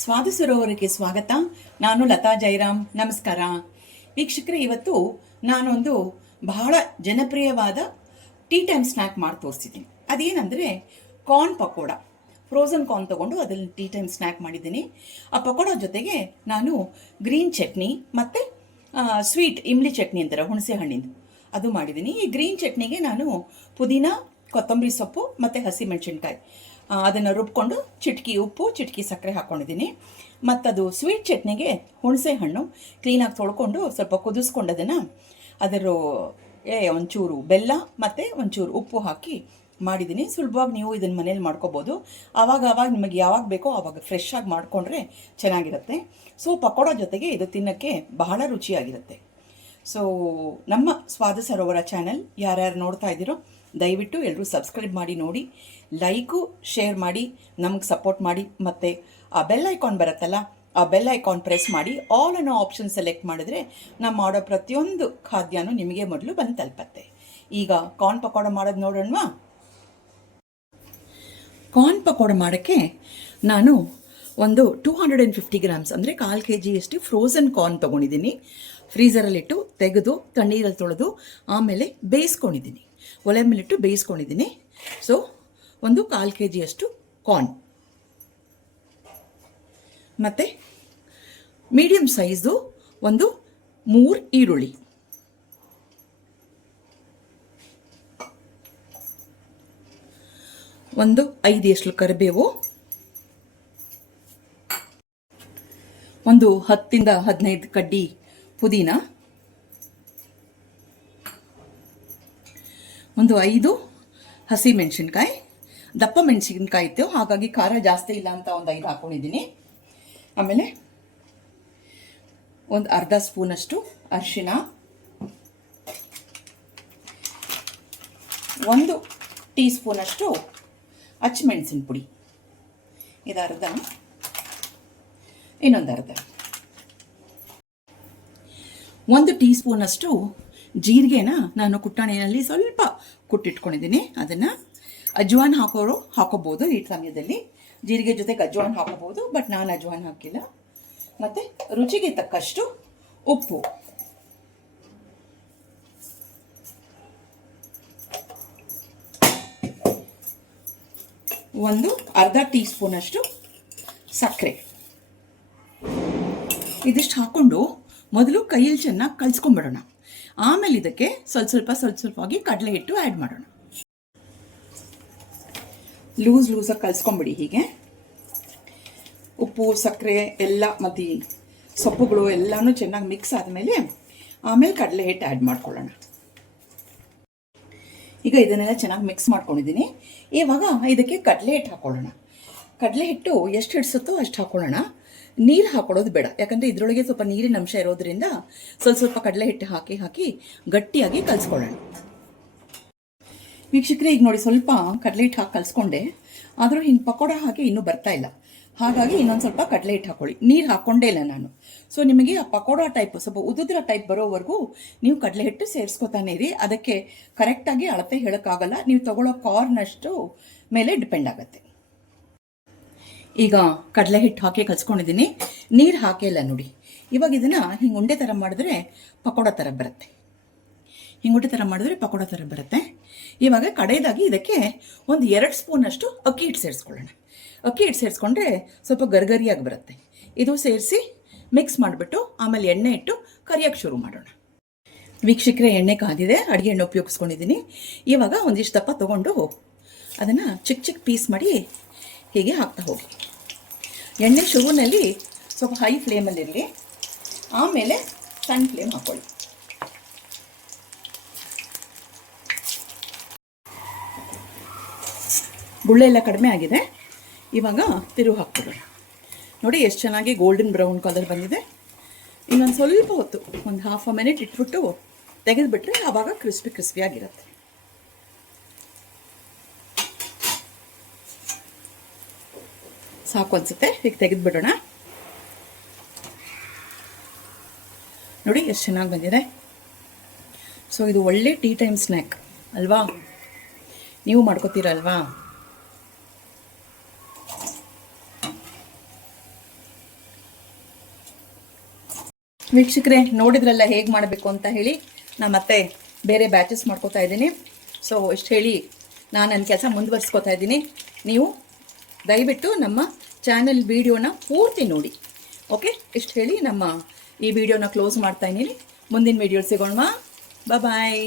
ಸ್ವಾದ ಸರೋವರಕ್ಕೆ ಸ್ವಾಗತ. ನಾನು ಲತಾ ಜೈರಾಮ್. ನಮಸ್ಕಾರ ವೀಕ್ಷಕರೇ. ಇವತ್ತು ನಾನೊಂದು ಬಹಳ ಜನಪ್ರಿಯವಾದ ಟೀ ಟೈಮ್ ಸ್ನ್ಯಾಕ್ ಮಾಡಿ ತೋರಿಸ್ತಿದ್ದೀನಿ. ಅದೇನೆಂದರೆ ಕಾರ್ನ್ ಪಕೋಡ. ಫ್ರೋಝನ್ ಕಾರ್ನ್ ತೊಗೊಂಡು ಅದರಲ್ಲಿ ಟೀ ಟೈಮ್ ಸ್ನ್ಯಾಕ್ ಮಾಡಿದ್ದೀನಿ. ಆ ಪಕೋಡ ಜೊತೆಗೆ ನಾನು ಗ್ರೀನ್ ಚಟ್ನಿ ಮತ್ತು ಸ್ವೀಟ್ ಇಮ್ಲಿ ಚಟ್ನಿ ಅಂತಾರೆ ಹುಣಸೆ ಹಣ್ಣಿಂದು, ಅದು ಮಾಡಿದ್ದೀನಿ. ಈ ಗ್ರೀನ್ ಚಟ್ನಿಗೆ ನಾನು ಪುದೀನ, ಕೊತ್ತಂಬರಿ ಸೊಪ್ಪು ಮತ್ತು ಹಸಿಮೆಣಸಿನ್ಕಾಯಿ ಅದನ್ನು ರುಬ್ಕೊಂಡು ಚಿಟಕಿ ಉಪ್ಪು, ಚಿಟಕಿ ಸಕ್ಕರೆ ಹಾಕ್ಕೊಂಡಿದ್ದೀನಿ. ಮತ್ತದು ಸ್ವೀಟ್ ಚಟ್ನಿಗೆ ಹುಣಸೆ ಹಣ್ಣು ಕ್ಲೀನಾಗಿ ತೊಳ್ಕೊಂಡು ಸ್ವಲ್ಪ ಕುದಿಸ್ಕೊಂಡು ಅದರ ಒಂಚೂರು ಬೆಲ್ಲ ಮತ್ತು ಒಂಚೂರು ಉಪ್ಪು ಹಾಕಿ ಮಾಡಿದ್ದೀನಿ. ಸುಲಭವಾಗಿ ನೀವು ಇದನ್ನು ಮನೇಲಿ ಮಾಡ್ಕೋಬೋದು. ಆವಾಗ ನಿಮಗೆ ಯಾವಾಗ ಬೇಕೋ ಆವಾಗ ಫ್ರೆಶ್ ಆಗಿ ಮಾಡಿಕೊಂಡ್ರೆ ಚೆನ್ನಾಗಿರುತ್ತೆ. ಸೊ ಪಕೋಡ ಜೊತೆಗೆ ಇದು ತಿನ್ನೋಕ್ಕೆ ಬಹಳ ರುಚಿಯಾಗಿರುತ್ತೆ. ಸೊ ನಮ್ಮ ಸ್ವಾದ ಸರೋವರ ಚಾನೆಲ್ ಯಾರ್ಯಾರು ನೋಡ್ತಾ ಇದ್ದೀರೋ ದಯವಿಟ್ಟು ಎಲ್ಲರೂ ಸಬ್ಸ್ಕ್ರೈಬ್ ಮಾಡಿ ನೋಡಿ, ಲೈಕು ಶೇರ್ ಮಾಡಿ ನಮಗೆ ಸಪೋರ್ಟ್ ಮಾಡಿ. ಮತ್ತು ಆ ಬೆಲ್ ಐಕಾನ್ ಬರುತ್ತಲ್ಲ, ಆ ಬೆಲ್ ಐಕಾನ್ ಪ್ರೆಸ್ ಮಾಡಿ ಆಲ್ ಅನ್ನೋ ಆಪ್ಷನ್ ಸೆಲೆಕ್ಟ್ ಮಾಡಿದ್ರೆ ನಾವು ಮಾಡೋ ಪ್ರತಿಯೊಂದು ಖಾದ್ಯನೂ ನಿಮಗೆ ಮೊದಲು ಬಂದು ತಲುಪತ್ತೆ. ಈಗ ಕಾರ್ನ್ ಪಕೋಡ ಮಾಡೋದು ನೋಡೋಣವಾ? ಕಾರ್ನ್ ಪಕೋಡ ಮಾಡೋಕ್ಕೆ ನಾನು ಒಂದು 250 ಗ್ರಾಮ್ಸ್ ಅಂದರೆ 1/4 kg ಫ್ರೋಝನ್ ಕಾರ್ನ್ ತೊಗೊಂಡಿದ್ದೀನಿ. ಫ್ರೀಝರಲ್ಲಿಟ್ಟು ತೆಗೆದು ತಣ್ಣೀರಲ್ಲಿ ತೊಳೆದು ಆಮೇಲೆ ಬೇಯಿಸ್ಕೊಂಡಿದ್ದೀನಿ, ಒಲೆ ಮೇಲಿಟ್ಟು ಬೇಯಿಸ್ಕೊಂಡಿದ್ದೀನಿ. ಸೊ ಒಂದು 1/4 kg ಕಾರ್ನ್ ಮತ್ತು ಮೀಡಿಯಮ್ ಸೈಜ್ದು ಒಂದು 3 ಈರುಳ್ಳಿ, ಒಂದು 5 ಎಸಳು ಕರಿಬೇವು, ಒಂದು 10 to 15 ಕಡ್ಡಿ ಪುದೀನ, ಒಂದು 5 ಹಸಿ ಮೆಣಸಿನ್ಕಾಯಿ. ದಪ್ಪ ಮೆಣಸಿನ್ಕಾಯಿ ಇತ್ತು, ಹಾಗಾಗಿ ಖಾರ ಜಾಸ್ತಿ ಇಲ್ಲ ಅಂತ ಒಂದು 5 ಹಾಕ್ಕೊಂಡಿದ್ದೀನಿ. ಆಮೇಲೆ ಒಂದು ಅರ್ಧ ಸ್ಪೂನಷ್ಟು ಅರಿಶಿನ, 1 ಟೀ ಸ್ಪೂನಷ್ಟು ಹಸಿಮೆಣಸಿನ ಪುಡಿ, ಇದು ಅರ್ಧ, ಇನ್ನೊಂದು ಅರ್ಧ, 1 ಟೀ ಸ್ಪೂನಷ್ಟು ಜೀರಿಗೆನ ನಾನು ಕುಟ್ಟಾಣಿನಲ್ಲಿ ಸ್ವಲ್ಪ ಕುಟ್ಟಿಟ್ಕೊಂಡಿದ್ದೀನಿ. ಅದನ್ನು ಅಜ್ವಾನ್ ಹಾಕೋರು ಹಾಕೋಬೋದು. ಈ ಸಮಯದಲ್ಲಿ ಜೀರಿಗೆ ಜೊತೆಗೆ ಅಜ್ವಾನ್ ಹಾಕೋಬೋದು, ಬಟ್ ನಾನು ಅಜ್ವಾನ್ ಹಾಕಿಲ್ಲ. ಮತ್ತು ರುಚಿಗೆ ತಕ್ಕಷ್ಟು ಉಪ್ಪು, ಒಂದು ಅರ್ಧ ಟೀ ಸ್ಪೂನಷ್ಟು ಸಕ್ಕರೆ. ಇದಿಷ್ಟು ಹಾಕ್ಕೊಂಡು ಮೊದಲು ಕೈಯಲ್ಲಿ ಚೆನ್ನಾಗಿ ಕಲಿಸ್ಕೊಂಡ್ಬಿಡೋಣ. ಆಮೇಲೆ ಇದಕ್ಕೆ ಸ್ವಲ್ಪವಾಗಿ ಕಡಲೆ ಹಿಟ್ಟು ಆ್ಯಡ್ ಮಾಡೋಣ. ಲೂಸಾಗಿ ಕಲಿಸ್ಕೊಂಬಿಡಿ. ಹೀಗೆ ಉಪ್ಪು, ಸಕ್ಕರೆ ಎಲ್ಲ ಮತ್ತು ಸೊಪ್ಪುಗಳು ಎಲ್ಲನೂ ಚೆನ್ನಾಗಿ ಮಿಕ್ಸ್ ಆದಮೇಲೆ ಆಮೇಲೆ ಕಡಲೆ ಹಿಟ್ಟು ಆ್ಯಡ್ ಮಾಡ್ಕೊಳ್ಳೋಣ. ಈಗ ಇದನ್ನೆಲ್ಲ ಚೆನ್ನಾಗಿ ಮಿಕ್ಸ್ ಮಾಡ್ಕೊಂಡಿದ್ದೀನಿ. ಇವಾಗ ಇದಕ್ಕೆ ಕಡಲೆ ಹಿಟ್ಟು ಹಾಕ್ಕೊಳ್ಳೋಣ. ಕಡಲೆ ಹಿಟ್ಟು ಎಷ್ಟು ಹಿಡಿಸುತ್ತೋ ಅಷ್ಟು ಹಾಕ್ಕೊಳ್ಳೋಣ. ನೀರು ಹಾಕೊಳ್ಳೋದು ಬೇಡ, ಯಾಕಂದರೆ ಇದರೊಳಗೆ ಸ್ವಲ್ಪ ನೀರಿನ ಅಂಶ ಇರೋದ್ರಿಂದ ಸ್ವಲ್ಪ ಕಡಲೆ ಹಿಟ್ಟು ಹಾಕಿ ಗಟ್ಟಿಯಾಗಿ ಕಲಿಸ್ಕೊಳ್ಳೋಣ. ವೀಕ್ಷಕರೇ, ಈಗ ನೋಡಿ ಸ್ವಲ್ಪ ಕಡಲೆ ಹಿಟ್ಟು ಹಾಕಿ ಕಲಿಸ್ಕೊಂಡೆ, ಆದರೂ ಹಿಂಗೆ ಪಕೋಡ ಹಾಕಿ ಇನ್ನೂ ಬರ್ತಾ ಇಲ್ಲ. ಹಾಗಾಗಿ ಇನ್ನೊಂದು ಸ್ವಲ್ಪ ಕಡಲೆ ಹಿಟ್ಟು ಹಾಕ್ಕೊಳ್ಳಿ. ನೀರು ಹಾಕ್ಕೊಂಡೇ ಇಲ್ಲ ನಾನು. ಸೊ ನಿಮಗೆ ಆ ಪಕೋಡ ಟೈಪ್ ಸ್ವಲ್ಪ ಉದುದ್ರ ಟೈಪ್ ಬರೋವರೆಗೂ ನೀವು ಕಡಲೆ ಹಿಟ್ಟು ಸೇರಿಸ್ಕೊತಾನೆ ಇರಿ. ಅದಕ್ಕೆ ಕರೆಕ್ಟಾಗಿ ಅಳತೆ ಹೇಳೋಕ್ಕಾಗಲ್ಲ, ನೀವು ತಗೊಳ್ಳೋ ಕಾರ್ನಷ್ಟು ಮೇಲೆ ಡಿಪೆಂಡ್ ಆಗುತ್ತೆ. ಈಗ ಕಡಲೆ ಹಿಟ್ಟು ಹಾಕಿ ಕಲಿಸ್ಕೊಂಡಿದ್ದೀನಿ, ನೀರು ಹಾಕಿಲ್ಲ ನೋಡಿ. ಇವಾಗ ಇದನ್ನು ಹಿಂಗೆ ಉಂಡೆ ಥರ ಮಾಡಿದ್ರೆ ಪಕೋಡ ಥರ ಬರುತ್ತೆ. ಹಿಂಗೆ ಉಂಡೆ ಥರ ಮಾಡಿದ್ರೆ ಪಕೋಡ ಥರ ಬರುತ್ತೆ. ಇವಾಗ ಕಡೆಯದಾಗಿ ಇದಕ್ಕೆ ಒಂದು 2 ಸ್ಪೂನಷ್ಟು ಅಕ್ಕಿ ಹಿಟ್ಟು ಸೇರಿಸ್ಕೊಳ್ಳೋಣ. ಅಕ್ಕಿ ಹಿಟ್ಟು ಸೇರಿಸ್ಕೊಂಡ್ರೆ ಸ್ವಲ್ಪ ಗರ್ಗರಿಯಾಗಿ ಬರುತ್ತೆ. ಇದು ಸೇರಿಸಿ ಮಿಕ್ಸ್ ಮಾಡಿಬಿಟ್ಟು ಆಮೇಲೆ ಎಣ್ಣೆ ಇಟ್ಟು ಕರಿಯೋಕ್ಕೆ ಶುರು ಮಾಡೋಣ. ವೀಕ್ಷಕರೇ, ಎಣ್ಣೆ ಕಾದಿದೆ, ಅಡುಗೆ ಎಣ್ಣೆ ಉಪಯೋಗಿಸ್ಕೊಂಡಿದ್ದೀನಿ. ಇವಾಗ ಒಂದಿಷ್ಟು ದಪ್ಪ ತೊಗೊಂಡು ಅದನ್ನು ಚಿಕ್ಕ ಪೀಸ್ ಮಾಡಿ ಹೀಗೆ ಹಾಕ್ತಾ ಹೋಗಿ. ಎಣ್ಣೆ ಶುರುವಿನಲ್ಲಿ ಸ್ವಲ್ಪ ಹೈ ಫ್ಲೇಮಲ್ಲಿರಲಿ, ಆಮೇಲೆ ಸಣ್ಣ ಫ್ಲೇಮ್ ಹಾಕ್ಕೊಳ್ಳಿ. ಗುಳ್ಳೆ ಎಲ್ಲ ಕಡಿಮೆ ಆಗಿದೆ. ಇವಾಗ ತಿರುವು ಹಾಕ್ಬಿಡೋಣ. ನೋಡಿ ಎಷ್ಟು ಚೆನ್ನಾಗಿ ಗೋಲ್ಡನ್ ಬ್ರೌನ್ ಕಲರ್ ಬಂದಿದೆ. ಇನ್ನೊಂದು ಸ್ವಲ್ಪ ಹೊತ್ತು, ಒಂದು 1/2 minute ಇಟ್ಬಿಟ್ಟು ತೆಗೆದುಬಿಟ್ರೆ ಆವಾಗ ಕ್ರಿಸ್ಪಿಯಾಗಿರುತ್ತೆ. ಸಾಕು ಅನಿಸುತ್ತೆ. ಈಗ ತೆಗೆದುಬಿಡೋಣ. ನೋಡಿ ಎಷ್ಟು ಚೆನ್ನಾಗಿ ಬಂದಿದೆ. ಸೊ ಇದು ಒಳ್ಳೆ ಟೀ ಟೈಮ್ ಸ್ನ್ಯಾಕ್ ಅಲ್ವಾ? ನೀವು ಮಾಡ್ಕೋತೀರಲ್ವಾ? ವೀಕ್ಷಕರೇ, ನೋಡಿದ್ರಲ್ಲ ಹೇಗೆ ಮಾಡಬೇಕು ಅಂತ ಹೇಳಿ. ನಾನು ಮತ್ತೆ ಬೇರೆ ಬ್ಯಾಚಸ್ ಮಾಡ್ಕೋತಾ ಇದ್ದೀನಿ. ಸೊ ಇಷ್ಟು ಹೇಳಿ ನಾನು ನನ್ನ ಕೆಲಸ ಮುಂದುವರಿಸ್ಕೋತಾ ಇದ್ದೀನಿ. ನೀವು ದಯವಿಟ್ಟು ನಮ್ಮ ಚಾನಲ್ ವಿಡಿಯೋನ ಪೂರ್ತಿ ನೋಡಿ. ಓಕೆ, ಇಷ್ಟು ಹೇಳಿ ನಮ್ಮ ಈ ವಿಡಿಯೋನ ಕ್ಲೋಸ್ ಮಾಡ್ತಾ ಇದ್ದೀನಿ. ಮುಂದಿನ ವಿಡಿಯೋ ಸಿಗೋಣ. ಬಾಯ್.